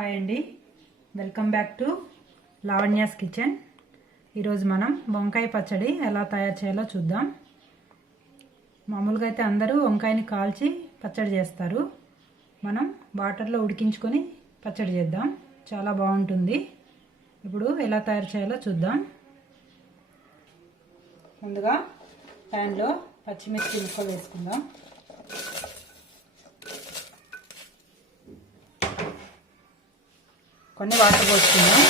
Hi అండి, welcome back to Lavanya's kitchen. ఈరోజు మనం వంకాయ పచ్చడి ఎలా తయారు చేయాలో చూద్దాం. మామూలుగా అయితే అందరూ వంకాయని కాల్చి పచ్చడి చేస్తారు. మనం వాటర్లో ఉడికించుకొని పచ్చడి చేద్దాం, చాలా బాగుంటుంది. ఇప్పుడు ఎలా తయారు చేయాలో చూద్దాం. ముందుగా ప్యాన్లో పచ్చిమిర్చి ముక్కలు వేసుకుందాం. కొన్ని వాటర్ పోసుకుందాం.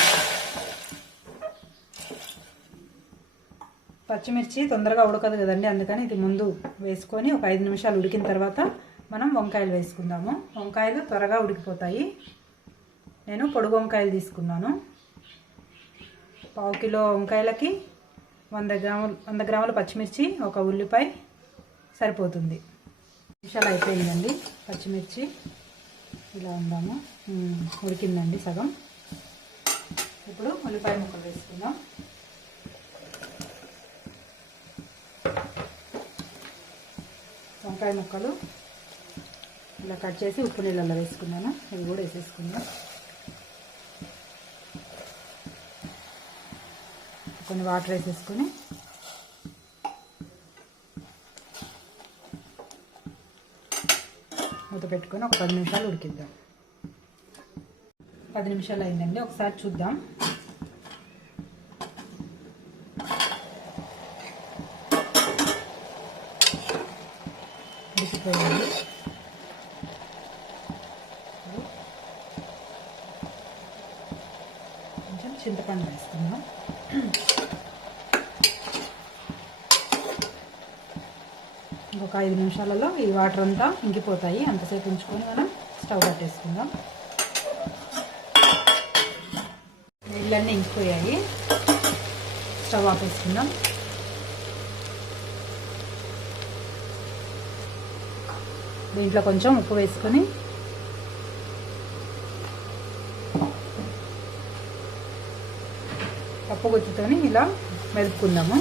పచ్చిమిర్చి తొందరగా ఉడకదు కదండి, అందుకని ఇది ముందు వేసుకొని ఒక 5 నిమిషాలు ఉడికిన తర్వాత మనం వంకాయలు వేసుకుందాము. వంకాయలు త్వరగా ఉడికిపోతాయి. నేను పొడుగు వంకాయలు తీసుకున్నాను. 1/2 కిలో వంకాయలకి 100 గ్రాముల పచ్చిమిర్చి, ఒక ఉల్లిపాయ సరిపోతుంది. నిమిషాలు అయిపోయిందండి. పచ్చిమిర్చి ఇలా ఉందాము, ఉడికిందండి సగం. ఇప్పుడు ఉల్లిపాయ ముక్కలు వేసుకుందాం. వంకాయ ముక్కలు ఇలా కట్ చేసి ఉప్పు నీళ్ళల్లో వేసుకున్నాను. ఇవి కూడా వేసేసుకుందాం. కొన్ని వాటర్ వేసేసుకొని మూత పెట్టుకొని ఒక 10 నిమిషాలు ఉడికిద్దాం. 10 నిమిషాలు అయిందండి, ఒకసారి చూద్దాం. ఉడికిపోయింది. కొంచెం చింతపండు వేసుకుందాం. ఇంకొక 5 నిమిషాలలో ఈ వాటర్ అంతా ఇంకిపోతాయి. అంతసేపు ఉంచుకొని మనం స్టవ్ కట్టేసుకుందాం. నీళ్ళన్నీ ఇంకిపోయాయి. స్టవ్ ఆపేసుకుందాం. దీంట్లో కొంచెం ఉప్పు వేసుకొని పప్పు గుత్తితోని ఇలా మెదుపుకుందాము.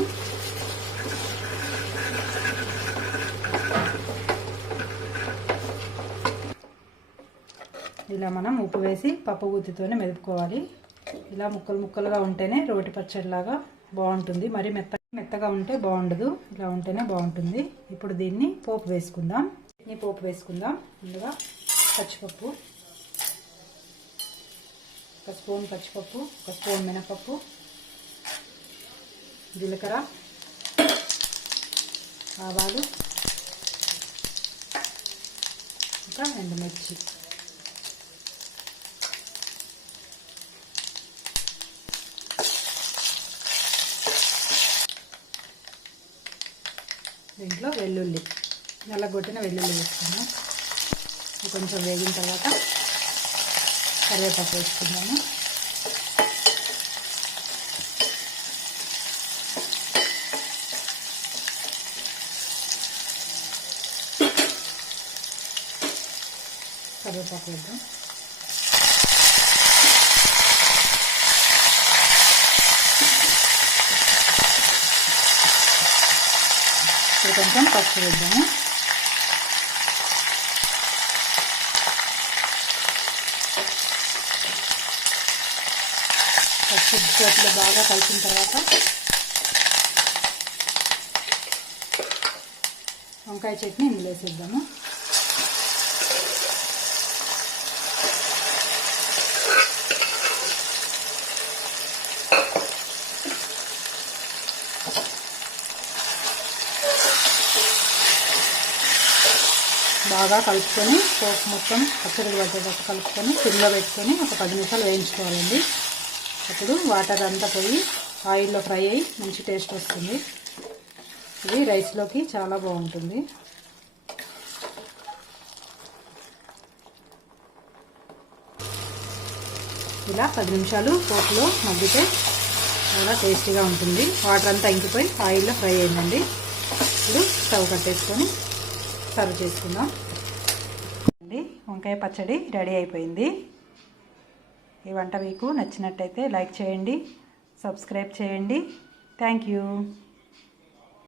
ఇలా మనం ఉప్పు వేసి పప్పు గుత్తితోనే మెదుపుకోవాలి. ఇలా ముక్కలు ముక్కలుగా ఉంటేనే రోటి పచ్చడిలాగా బాగుంటుంది. మరి మెత్తగా ఉంటే బాగుండదు, ఇలా ఉంటేనే బాగుంటుంది. ఇప్పుడు దీన్ని పోపు వేసుకుందాం. పోపు వేసుకుందాం. ముందుగా పచ్చిపప్పు, 1 స్పూన్ పచ్చిపప్పు, 1 స్పూన్ మినపప్పు, జీలకర్ర, ఆవాలు, ఇంకా ఎండుమిర్చి. దీంట్లో వెల్లుల్లి, నల్లగొట్టిన వెల్లుల్లి వేసుకున్నాం. కొంచెం వేగిన తర్వాత కరివేపాకు వేసుకున్నాము. కరివేపాకు వేద్దాం. కొంచెం పసుపు వేద్దాము. పసుపు బాగా కలిసిన తర్వాత వంకాయ చట్నీ ఇందులో వేసేద్దాము. బాగా కలుపుకొని పోపు మొత్తం పచ్చడి పట్టేటట్టు కలుపుకొని సిమ్లో పెట్టుకొని ఒక 10 నిమిషాలు వేయించుకోవాలండి. అప్పుడు వాటర్ అంతా పోయి ఆయిల్లో ఫ్రై అయ్యి మంచి టేస్ట్ వస్తుంది. ఇది రైస్లోకి చాలా బాగుంటుంది. ఇలా 10 నిమిషాలు పోపులో మగ్గితే చాలా టేస్టీగా ఉంటుంది. వాటర్ అంతా ఇంకిపోయి ఆయిల్లో ఫ్రై అయిందండి. ఇప్పుడు స్టవ్ కట్టేసుకొని సర్వ్ చేసుకుందాం. వంకాయ పచ్చడి రెడీ అయిపోయింది. ఈ వంట మీకు నచ్చినట్టయితే లైక్ చేయండి, సబ్స్క్రైబ్ చేయండి. Thank you.